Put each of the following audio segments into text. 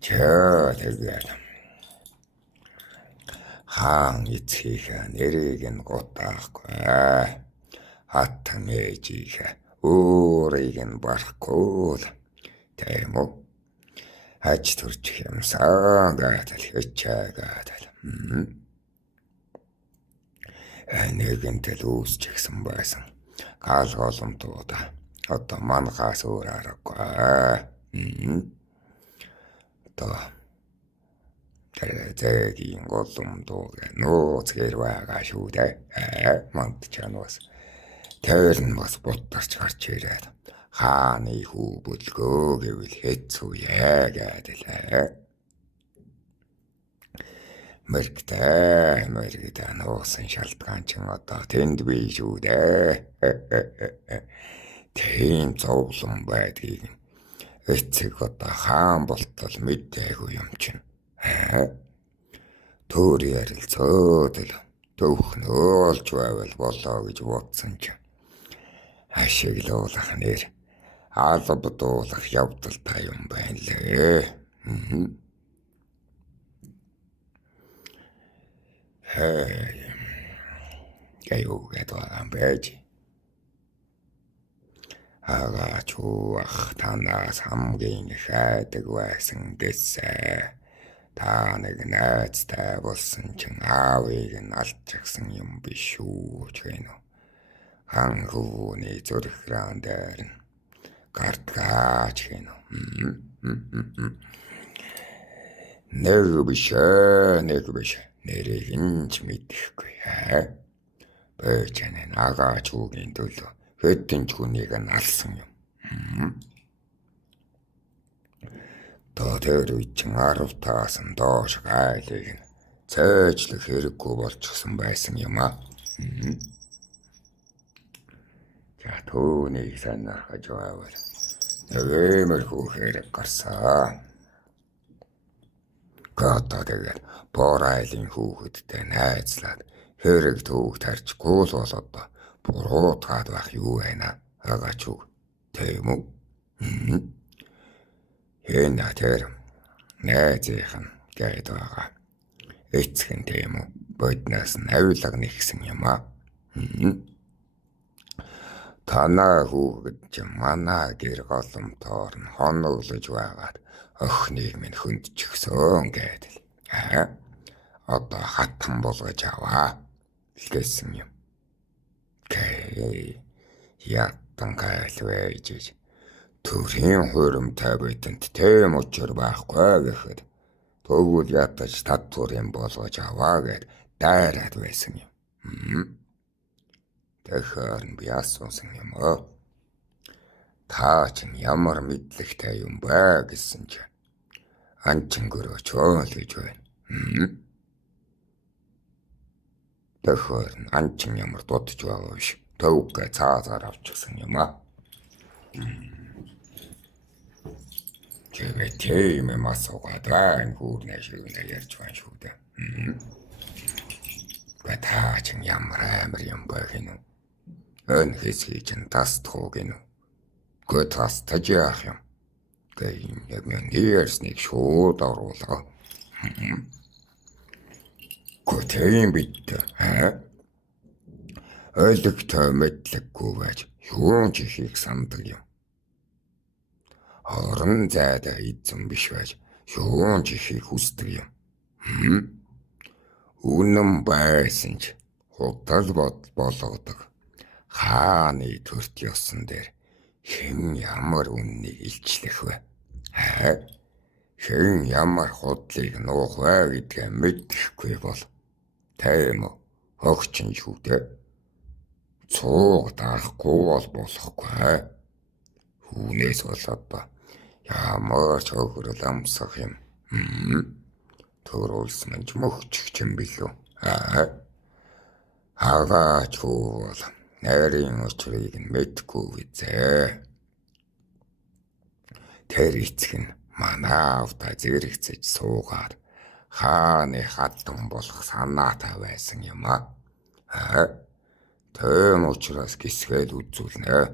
Тэгээд хаан эцгийнхээ нэрийг нь гутаахгүй. Хатан ээжийнхээ өөрийг нь барахгүй л тийм үү? Хаж төрж юмсан гадал хичээгээд нэгэнтэл үүсчихсэн байсан. Гал голомтууд одоо манхаас өөр аргагүй. Одоо тэрэгийн голомтууд нууцгэр байгаа шүү дээ. Манд чанаас тэр нь бас бутарч гарч ирээд хааны хүү бүлгөө гэвэл хэцүү яагаадэлээ. Мэрэгдээ нуусан шалтгаан чин одоо тэнд бий шүү дээ. Тийм зовлон байдгийг эцэг одоо хаан болтол мэдээгүй юм чин. Төр ярилцаад л төвхнөөлж байвал болоо гэж бодсон чин. Ашиглуулах нэр албадуулах явдалтай юм байна лээ. Гайуuгээд байгаа юм байж. Агаач танаас хамгийн их хайдаг байсан гээсэ. Та нэг найзтай болсон чин аавыг нь алдчихсан юм биш үү гэнэ. Хангууны зүрхран дээр нь гардгаач гэнэ. Нэг биш. Нэрийг нь ч мэдэхгүй. Бэчэнэ агаач үгийн төлөө хэдэн ч хүнийг нь алсан юм. Тэр үе чин 10-таас нь доош гайлыг нь цээжлэх хэрэггүй болчихсон байсан юм аа. За түүнийг санахаж байвал нэмэрхүү хэрэг гарсан. Гата тэгээд Борайлын хүүхэдтэй найзлаад хэрэг түүх тарчгүй л бол одоо буруутгаад байх юу байна агаач уу тийм үү? Тэр найзынх нь гээд байгаа. Эцэг нь тийм үү? Бодноос нь авилга нэгсэн юм аа. Танаа хүүхэд чинь манай гэр голомтоор нь хоноглож байгаад охиныг минь хөндчихсөн гэдэг. Одоо хатан болгож аваа гэсэн юм. Ятан гайлвэж төрийн хуримтай бидэнд тэм учир байхгүй гэхэд тэгвэл ятаж татварын болгож аваа гэд дайраад байсан юм. Тэгэхээр би асуусан юм оо. Та чинь ямар мэдлэгтэй юм бэ гэсэн чинь анчингөрөөч л гэж байна. Тэгэхээр анчин ямар дутж байгаа биш. Төвгөө цаазаар авчихсан юм аа. Тэгээд тийм юм асуугаад байна хүүрнээ шивнэ ярьж байна шүү дээ. Та чинь ямар амар юм бэ гинэ. Ön хэсгийг чинь тасдах гинэ. Гэ тастаж яах юм. Яг нэрснийг шууд оруулаа. Көтэйн бит. Ойлгохтой мэдлэггүй байж юун ч ихийг сандаг юм. Орон зайдаа эзэн биш байж юун ч ихийг хүсдэг юм. Үнэн байсан ч худал болгодог. Хааны төрт ёсон дээр хэн ямар үннийг илчлэх вэ? Хэн ямар худлыг нуух вэ гэдгээ мэдэхгүй бол тийм үү? Хогчин шүү дээ. Цууг дарахгүй бол болохгүй. Хүүнээс болоод ямар ч хөрөл амсах юм. Төрүүлс мэнч мөхчих юм билүү. Агаач бол нарийн учрыг нь мэдгүй үзээ. Тэр эцэг нь манай авта зэрэгцэж суугаад хааны хатан болох санаатай байсан юм аа. Тэм учраас гисгээл үзүүлнэ.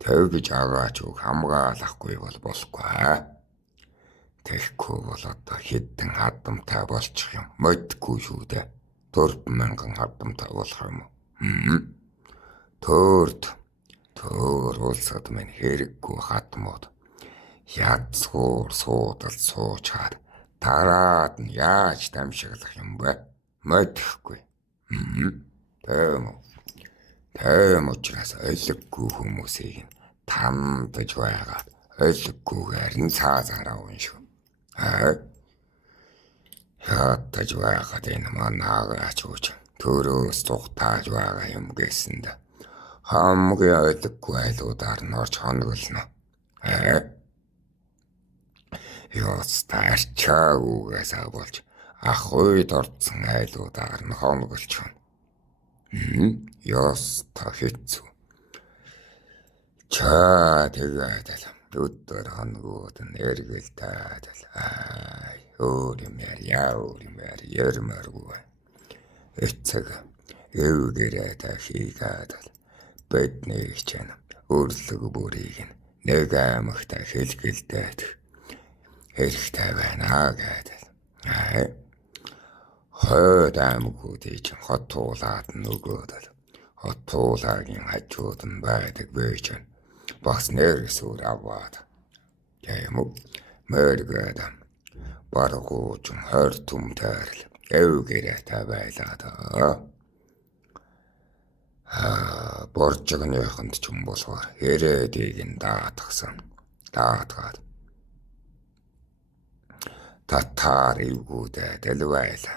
Тэв гэж агаач үг хамгаалахгүй бол болохгүй. Тэгэхгүй бол одоо хэдэн хадамтай болчих юм. Мэдгүй шүү дээ. 4,000 хадамтай болох юм уу? Төр улсад минь хэрэггүй хадмууд. Ядсгуур суудал суучаад дараад нь яаж дамжиглах юм бэ? Мэдхгүй. Тэм учраас ойлггүй хүмүүсийг нь тандаж байгаад ойлггүйгээр нь цаазаараа уншив. Ядаж байгаад энэ манаагач үуч төрөөс тухтааж байгаа юм гэсэнд хамгийн ойлггүй айлуудаар нь орж хоноглоно. Ёстой арчаагүйгээс болж ах уйд ордсон айлуудаар нь хоноглож байна. Ёстой хэцүү. Чаа тэгээд өдөр хоногуд нь эргэлдээд өөр юм ярмааргүй. Эцэг эвгэрээд хийгээд бидний чинь өрлөг бүрийг нэг аймагтай хэлгэлдээд хэрэгтэй байна гэдэг. Хойд аймагуудыг чинь хотуулаад нөгөөд хотуулагийн хажууд нь байдаг байж бас нэрсүр аваад. Тийм үү? Мэргэд баргууч 20 түмээр л эвгэрээ тавайлаад боржгоныхонд ч юм болохоор ирээдийг нь даатгаад татар эвгүүдэд л байла.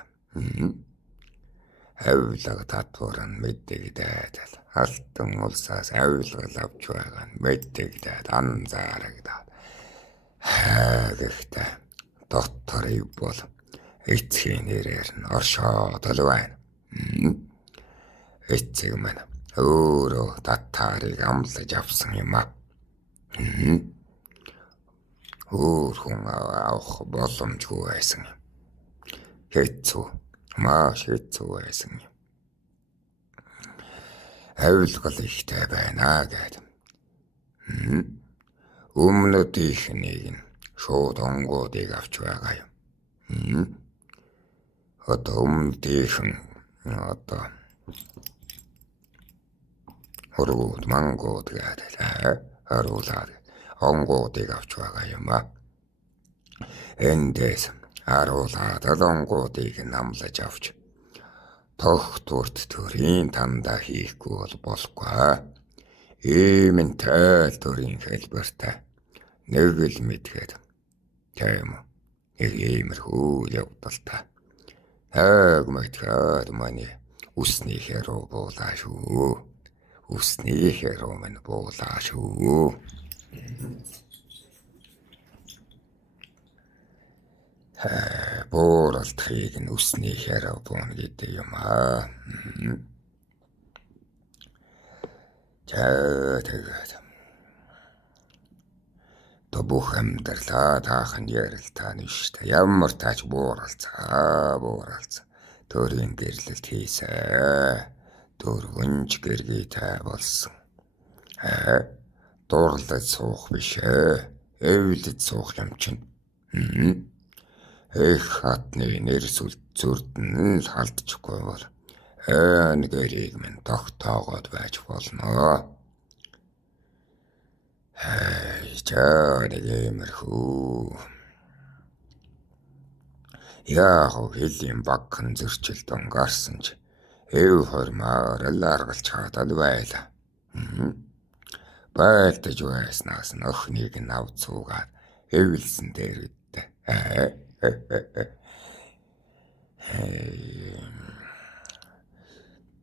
Авилга татвар нь мэддэгдээд алтан улсаас авилгал авч байгаа нь мэддэгдээд анзаарагдаад гэхдээ дотор ив бол эцгийн нэрээр нь оршоод л байна. Эцэг маань өөрөө татарыг амлаж авсан юм аа. Өөр хүн авах боломжгүй байсан юм. Хэцүү, маш хэцүү байсан юм. Авилгал ихтэй байна гэдэг. Өмнөдийнхнийг нь шууд онгуудыг авч байгаа юм. Одоо өмнөдийнхэн хөргүүд мангууд гэдэг харуулаад онгуудыг авч байгаа юм аа. Эндээс харуулаад онгуудыг намлаж авч тогтворт төрийн тандаа хийхгүй бол болохгүй. Ийм тайл төрийн хэлбэртэй нэг л мэдгээд тийм үү. Нэг иймэрхүү явдалтай. Мэдгээд манай үснийхээ рүү буулаа шүү. Үснийхээ рүү мань буулаа шүү. Бууралтхийг нь үснийхээ рүү буун гэдэг юм аа. Тэгээд бүх амьдралаа таахан ярилтааны штэ. Ямар тач бууралцаа. Төрийн гэрлэлт хийсэ. Дөрвөнж гэргийтэй болсон. Дурлаж суух биш эвлэж суух юм чинь. Эх хатны нэр зүрдэн л халдчихгүй бол гэрийг минь тогтоогоод байж болно. Нэг иймэрхүү. Яг хэлийн багхан зөрчилд унгарсан ч эв хормоор л аргалж хатал байла. Байлдаж байснаас нь охиныг нь авцуугаад эвэлсэн дээр үдтэй.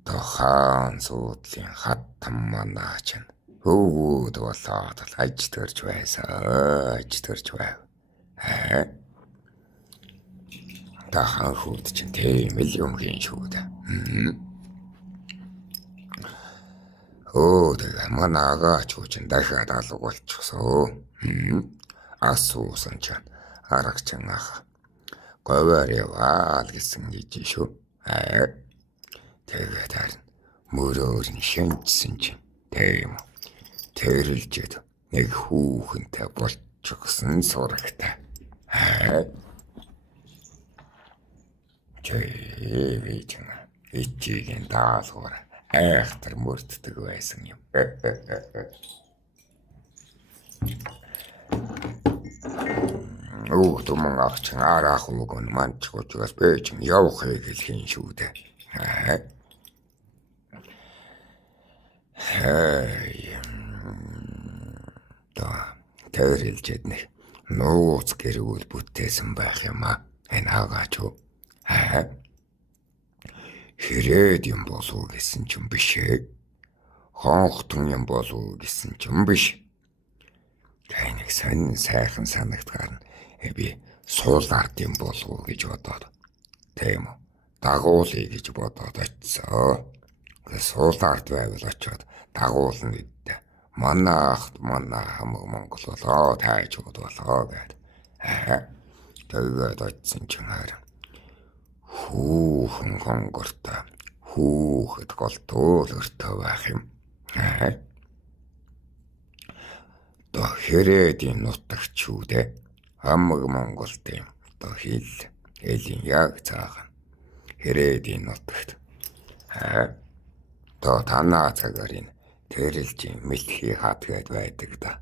Тохан суудлын хаттан манаач нь өвгүүд болоод л аж төрж байв. Тохан хүүд чинь тийм л юм хийн шүү дээ. Тэгээ манай агаач үучин дахиад алга болчихсон. Асуусан чинь аргачин ах говьор яваа л гэсэн гэж шүү. Тэгээд харин мөрөөр нь шинжсэн чинь тийм тэрэлжэд нэг хүүхэнтэй болчихсон сурагтай. Чэвэж ичигийн даалгавар айхтар мөрддөг байсан юм. Түмэн авчин араах үг нь манчгуучгаас бэжин явахыг хэлхийн шүү дээ. Тэр хэлжэд нэг нууц гэрүүл бүтээсэн байх юм а. Энэ агаач юу? Хэрээд юм болов гэсэн чинь биш ээ. Хонхтон юм болов гэсэн чинь биш. Тэнийг сонин сайхан санагдгаар нь би суулаард юм болов гэж бодоод. Тийм үү? Дагуулъя гэж бодоод очсон. Суулаард байвал очоод дагуулна гэдээ. Манайхд манай хамаг Монгол болоо тайжууд болоо гэд. Тэгээд очсон чинь харин хүүхэн хонгортой хүүхэд голтуулөртэй байх юм. До хэрээдийн нутагч шүү дээ. Хамаг Монголд юм. До элийн яг цаахан хэрээдийн нутагт. До танаа цагаар энэ тэрэлжийн мэлхий хат гээд байдаг да.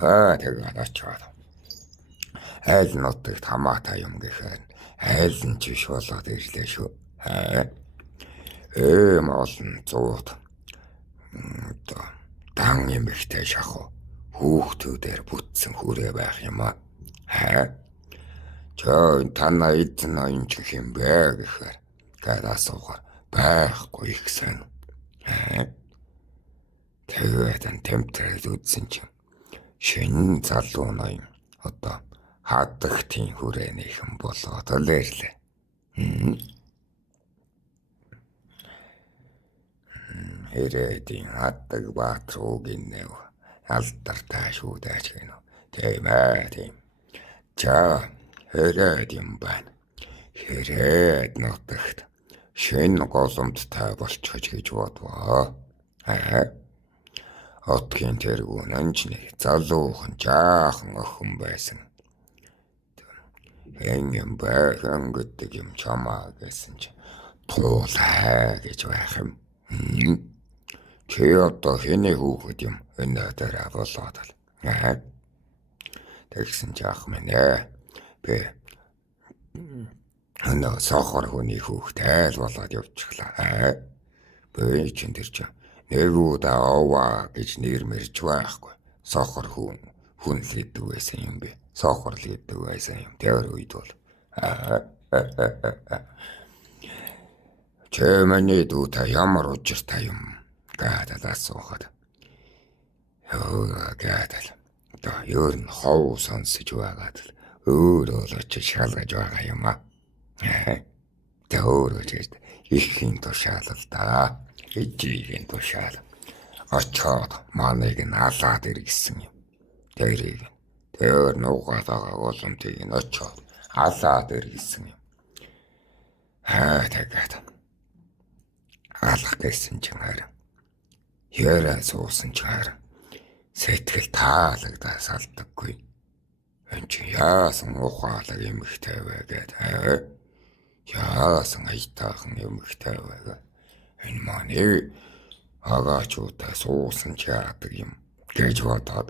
Тэгээд очоод айл нутагт хамаатай юм гэхээр айл нь ч биш болоод ирлээ шүү. Олон зууд дан эмэгтэй шахуу хүүхдүүдээр бүтсэн хүрээ байх юм а. Танаа эзэн ноён ч юм бэ гэхээр гээд асуугаар байхгүй ихсэн. Тэгээд тэмтрээд үзсэн чинь шинэ залуу ноён одоо хадагтын хүрээнийхэн болоод лээрлээ. Хэрээдийн хадаг баатруугийн нэв алдартай шүү дээ гэнэ. Тийм ээ тийм. За хэрээд юм байна. Хэрээд нутагт шинэ голомттой болчихж гэж бодвоо. Отгийн тэргүүн анч нэг залуухан жаахан охин байсан. Энгэн байхан гэдэг юм чамаа гэсэн чи туулаа гэж байх юм. Чи одоо хэний хүүхэд юм энэ дээр болоод л. Тэгсэн чи ах минь би сохор хүний хүүхдээ л болоод явчихлаа. Би чин тэр чи нэгүүд аваа гэж нэр мэрч байхгүй. Сохор хүн л гэдэг байсан юм би. Сохор л гэдэг байсан юм. Тэр үед бол чэмэний дүүтэй ямар учиртай юм гэдэг асуухад. Гэдэг л ер нь хов сонсож байгаад л өөрөө л очиж шалгаж байгаа юм а. Тэ өөрөө ч ихийн тушаал л да. Ижигийн тушаал. Очоод манайг нь алаад иргэсэн юм. Тэр нуугаад байгаа голомтыг нь очоод алаад иргэсэн юм. Тэгээд алах гэсэн чинь харин яраа суусан чинь харин сэтгэл таалагдаа салдаггүй. Энд чи яасан ухаалаг эмэгтэй вэ гэдэг. Яасан аятаахан эмэгтэй вэ. Энэ маань агаачуудаа суусан ч яадаг юм гэж бодоод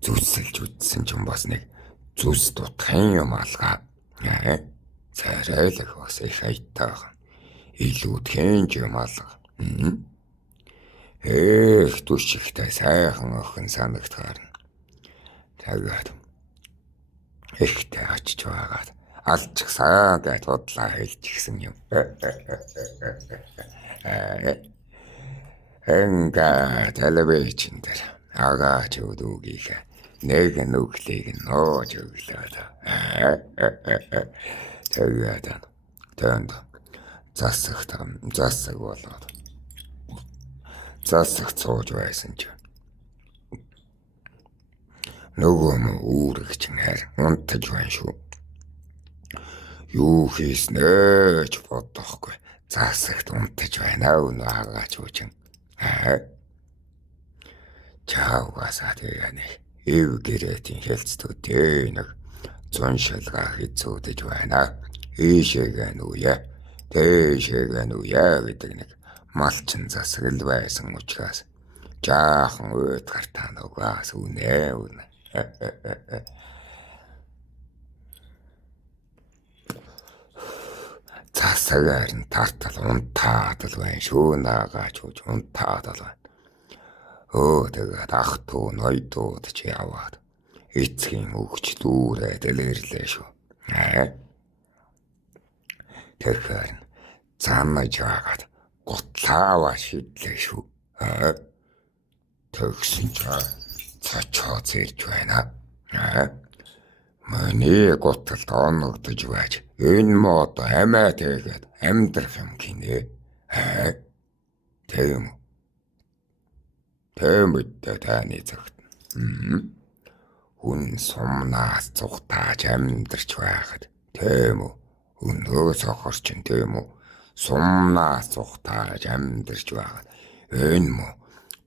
зүсэлж үтсэн ч бас нэг зүс дутхан юм алгаа. Царайлах бас их аятаахан илүү тэнж юм алга. Түшигтэй сайхан охин санагдгаар. Тэгээд ихтэй очиж байгаад алчихсан гэж бодлоо хэлчихсэн юм. Энга телевизэн дээр агаачуд үгийнхээ нэг нүглийг нууж өглөөд. Тэгээд тэнд засаг болоод засаг цууж байсан ч Нөгөө мөн үүрэгч нэр унтаж байна шүү. Юу хийснэ ч бодохгүй. Засагт унтаж байна өнөө агаач үчин. Чаавгасаа тэгэнэ. Ив гэрэтийн хэлцдэгтэй нэг зун шалгаа хэцүүдэж байна. Ийшээгээ нүе. Дээшээгээ нүе гэдэг нэг малчин засаг л байсан учраас жаахан уйд гартаа нөгөөс үнэ. Засагаар нь тартал унтаад л байна шүү наагач үж унтаад л байна. Тэгээд ах туу ноёдууд ч яваад эцгийн өгч дүүрээ дэлгэрлээ шүү. Тэгэхээр цаанаж байгаад гутлаава шидлээ шүү. Тэгсэн ч цачоо зэрж байна. Миний гуталд оногдож байж энэ мод амиа тэгээд амьдрах юм гинэ. Тийм үү? Тэмэдтэй таны цагт. Хүн сумнаас цухтааж амьдрч байхад. Тийм үү? Өнөө сохор чинь тийм үү? Сумнаас цухтааж амьдрч байхад. Энэ мө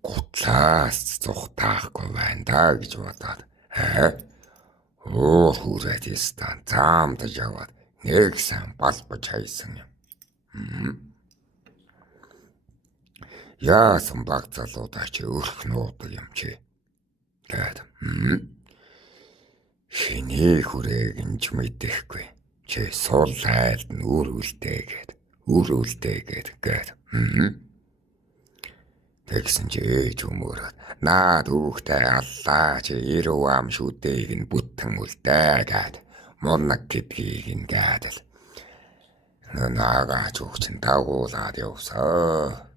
гутлаас цухтаахгүй байна да гэж бодоод. Хүрээд стан заамдаж яваад нэг сан балбаж хайсан юм. Яасан баг залуудаа чи өрх нуудаг юм чи. Гэт. Шиний хүрээг нь ч мэдэхгүй. Чи сул айлд нь үрүүлдээ гэт. Тэгсэн чи ээж өмөрөд наад хүүхдээ аллаа чи 90 ам шүдээг нь бүтэн үлдээ гэт. Моннаг гэдгийг нь гэдэл. Наагач өгчин дагуулаад явсаа.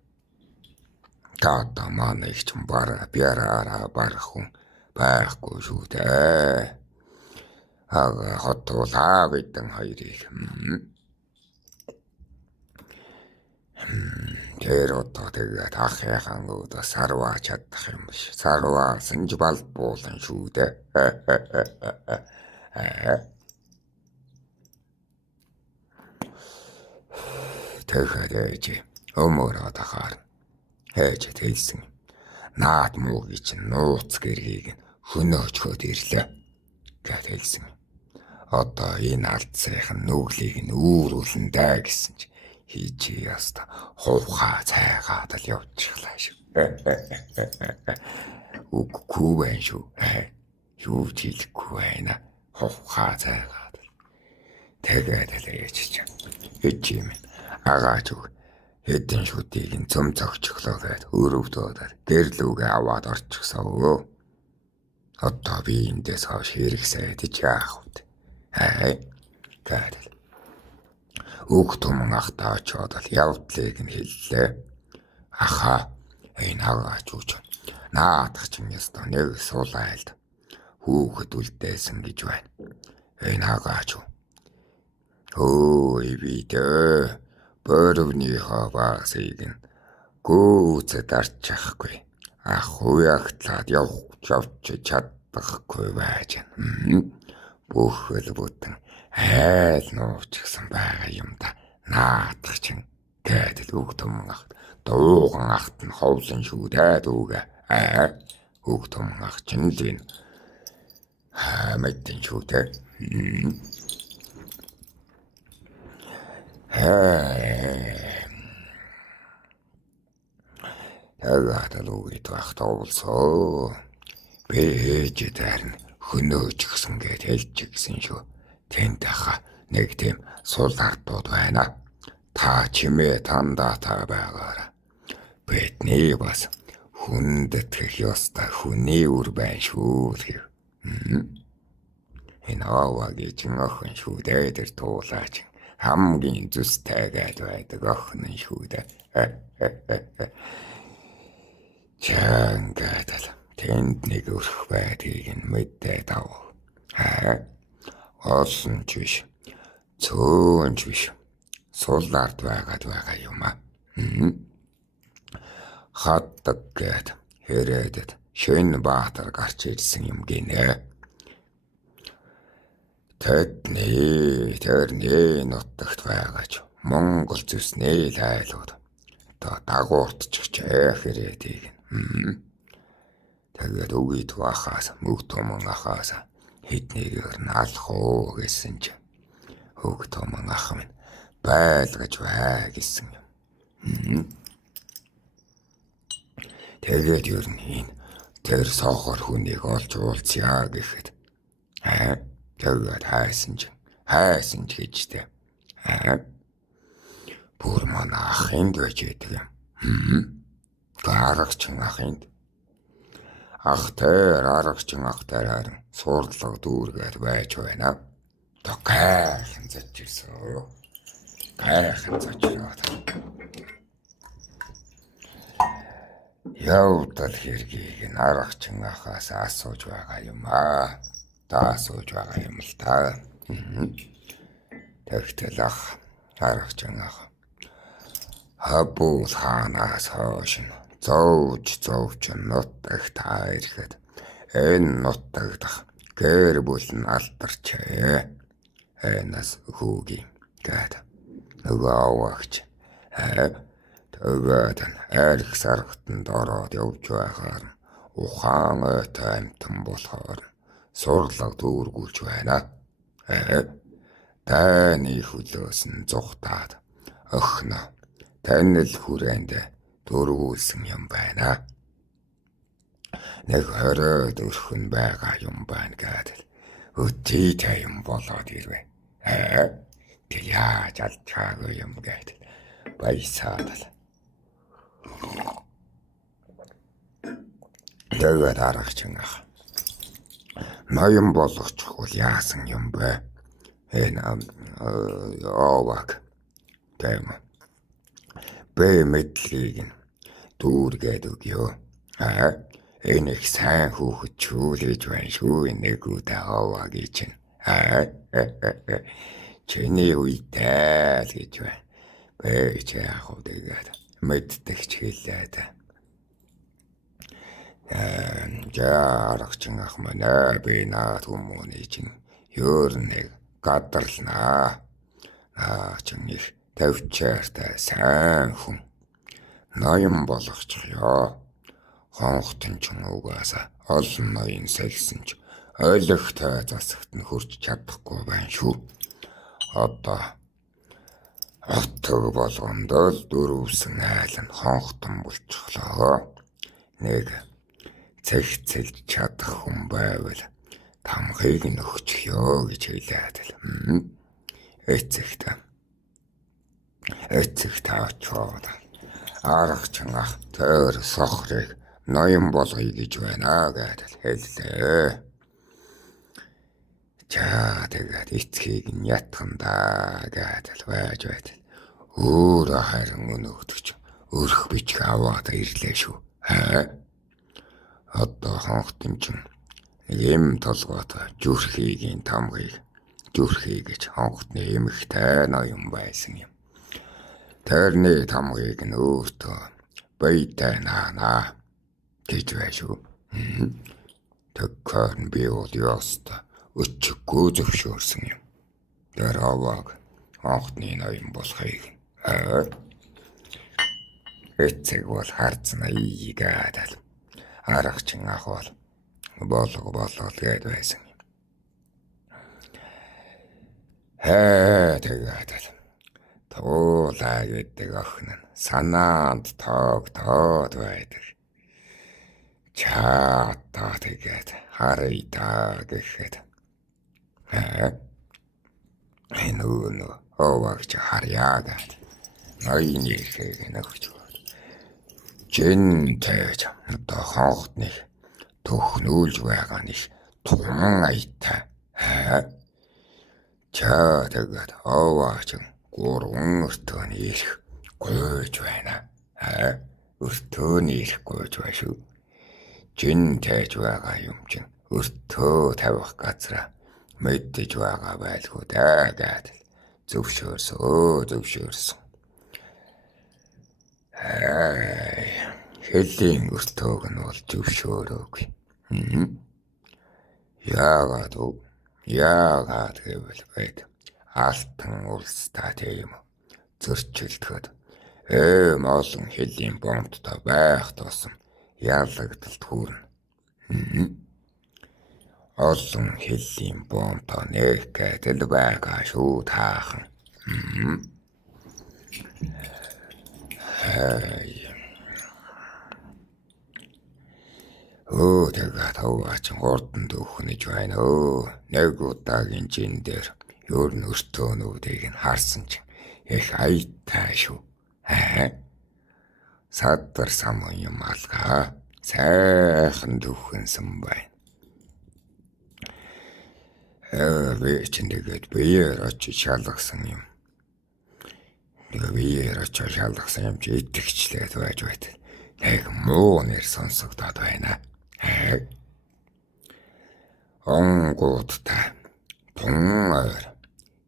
Таата маань их ч биараараа барах хүн байхгүй шүү дээ. Хотуулаа бидэн хоёрыг. Тэр одоо тэгээд ахыхан өөдөө сарваа чадах юм биш. Сарваа санж балбуулан шүү дээ. Тэгэхээр ээж өмөрөд ахаар. Ээж хэлсэн. Наад муугийн чинь нууц гэргийг хөнөөчхөд ирлээ гэж хэлсэн. Одоо энэ алдсайхан нүглийг нь үүрүүлэн даа гэсэн чи хийчи яста хувхаа цайгаад л явчихлаа шүү. Үгүй байх шүү. Юу ч хэлэхгүй байна. Хувхаа цайгаад. Тэгээд л ээж чинь. Ээж юм. Агаач үг. Хэдэн шүдийг нь цөм цогцглоо гэд өрөвдөөд гэрлүүгээ аваад орчихсон өө. Одоо би эндээс хойш хэрэгсээд яах вэ? Гэтэл үг түмэн ахтаа очоод л явдлыг нь хэллээ. Аха энэ агаач үуч. Наадах чинь яста нэг сул айлд хүүхэд үлдээсэн гэж байна. Энэ агаач үү. Өө ивидэ. Бөрөвний хаваасыг нь гүйцэд арчихгүй. Хуягтлаад явж чадахгүй байж. Бүхэл бүтэн айл нуучсан байгаа юм да. Наадах чинь гэдэл үг түмэн ахт. Дууган ахт нь ховлон шүү дээ дүүгээ. Үг түмэн ах чинь л энэ. Мэдэн шүү дээ. Тэгээд л үгүйд байхдаа болсоо. Би ээжээр нь хөнөөж гсэн гэд хэлж гсэн шүү. Тэнд аха нэг тийм сул ардууд байна. Та чимээ тандаа та байгаараа. Бидний бас хүндэтгэх ёстой хүний үр байна шүү. Энэ аваагийн чин охин шүү дээ тэр туулаач. Хамгийн зүстэйгээд байдаг охин шүү дээ. Чангаадал тэнд нэг өрх байдгийг нь мэдээд ав. Олсон ч биш. Цөөн ч биш. Сул ард байгаа юм аа. Хатдаг гэд хэрээдэд Шин Баатар гарч ирсэн юм гинэ. Тэрний нутагт байгаач Монгол зүснээ л айлууд. Одоо дагууртчих хэрэг тийм. Тэгээд үгийд хахаас мөг томон ахаас хэднийгээр нь алах уу гэсэн чинь хөг томон ах минь байлгаж бай гэсэн юм. Тэгээд юу нэг тэр сохор хүнийг олж уулзъя гэхэд тэгээд хайсан ч гэжтэй. Бүр манай ахынд байж идэг юм. Аргачин ахынд. Аргачин ахтаар харин сурлага дүүргээд байж байна. То гайхан зочирсон. Гайхан зочироод. Явдал хэргийг нь аргачин ахаас асууж байгаа юм аа. Асууж байгаа юм л та. Тэгтэл аргачин ах. Хабул хаанаас хойш зовж нутагт ирэхэд энэ нутагдах гэр бүл нь алдарчээ. Энэс хүүгийн гээд нөгөө аваач. Тэгээд арх саргатанд ороод явж байхаар ухаан ойтой амтан болохоор сурлаг дүүргүүлж байна. Таны хөлөөс нь зүхтаад өхнө танил хүрээнд дөрвүүлсэн юм байна. Нэг хороод өрхөн байгаа юм байна гэдэг. Өтий та юм болоод ирвэ. Тэг яаж алчаагүй юм гэдэг. Баясаад л. Тэгээд аргачин ах. Ноён болгочихвол яасан юм бэ? Энэ оваг. Тэм. Бэ мэдлийг нь дүүргээд өгөө. Энэ их сайн хүүхэд чүүлээж байна шүү нэгүүдээ овагийн чинь. Чиний үедээ л гэж байна. Бэ чи яах вэ тэгээд мэддэгч хэлээд. Аргачин ах манай би наад хүмүүний чинь ёр нэг гадарлнаа. Чин их тавчаартай сайн хүн. Ноён болгочихё. Хонхтон ч угаасаа олон ноён сэлсэн ч ойлгохтой засагт нь хүрч чадахгүй байна шүү. Одоо отог болгонд л дөрвсөн айл нь хонхтон болчихлоо. Нэг цэгцэлж чадах хүн байвал тамхыг нөхчихё гэж хэлээд л. Эцэгт очоод аргачин ах тэр сохрыг ноён болгоё гэж байна гэдэл хэллээ. За тэгээд эцгийг нь ятгандаа гэдэл байж байтал өөрөө харин өнөөгдөж өрх бич аваад ирлээ шүү. Одоо хонхтон чинь эм толгойтой зүрхийн тамгыг зүрхий гэж хонхтны эмхтэй ноён байсан юм. Тэрний тамгыг нь өөртөө баятай наана гэж байж шүү. Тэгэхээр би бол яста өчгөө зөвшөөрсөн юм. Тэр аваг хонхтны ноён болохыг. Эцэг бол харцна ийгээд аргачин ах бол болоод гээд байсан юм. Тэгээд туулаа гэдэг охин нь санаанд тоогдоод байдаг. Чаатаа тэгээд харъя гэхэд энэ овагч харъя гэдэг. Ноёны ихийг нөхч. Жин тэж одоо хонхтны төхнүүлж байгаа нэг тун аятай. За тэгээд оваач гурван өртөөний ирэх гойж байна. Өртөөний ирэх гойж байна шүү. Жин тэж байгаа юм чинь өртөө тавих газар мэддэж байгаа байлгүй даа гэдэг. Зөвшөөрсөн. Хэллийн өртөөг нь бол зөвшөөрөөгүй. Яагаад вэ? Яагаад гэвэл байд алтан улс та тийм зөрчилдөхөд олон хэллийн бомбтой байх тусам ялагдалт хүрнэ. Олон хэллийн бомбтой нэг гэдэл байгаа шүү таахан. Тэгээд аваач хурдан дөхнөж байна. Нэг удаагийн жин дээр ер нь өртөөнүүдийг нь харсан чинь их аятай шүү. Садар самун юм алгаа. Сайхан дөхөнсөн байна. Би чинь тэгээд биеэр очиж шалгасан юм. Биеэр очиж шалгасан юм чи итгэжлээд байж байтал. Нэг муу нэр сонсогдоод байна. Онгуудтай тун ойр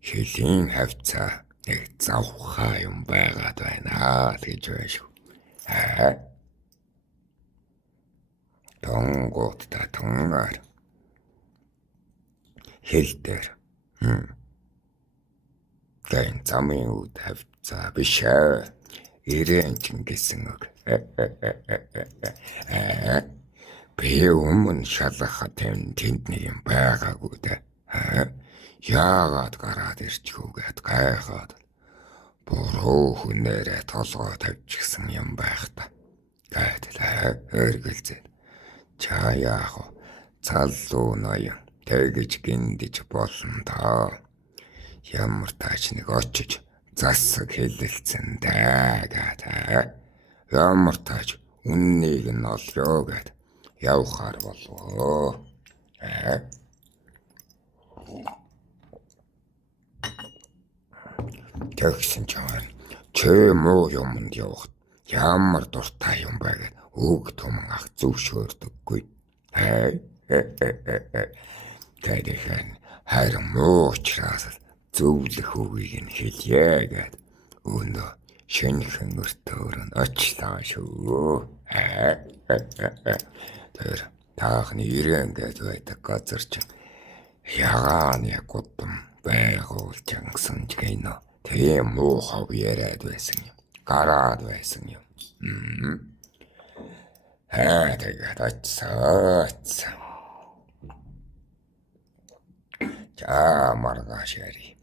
хэлийн хавцаа нэг завхаа юм байгаад байна гэж байна шүү. Тонгуудтай тун ойр хэл дээр гэн замын үд хавцаа биш ирээн чингэсэн үг. Би өмнө шалгахад тэнд нэг юм байгаагүй дээ. Яагаад гараад ирчихвгээд гайхаад буруу хүнээрээ толгой тавьчихсан юм байх та. Гэтэл өргөлзээд чаа яах вэ? Залуу ноён тэгж гиндэж болно даа. Ямар тач нэг очиж засаг хэлэлцэн дээ гэдэг. Ямар тач үннийг нь олё гэд явахаар болов. Тэгсэн чинь чи муу юмд явахд ямар дуртай юм бэ гэд үг туман ах зөвшөөрдөггүй. Тэдэхэн харин муу учраас зөвлөх үгийг нь хэлье гэд өнөө шинхэн өртөөр нь очлоо шүү. Тэр таахны ирээн гэж байдаг газар чинь ягаан яг удам байгуулж ангасан ч гэнэ. Тийм муу хов яриад байсан юм. Гараад байсан юм. Тэгээд очсон. За маргааш яри.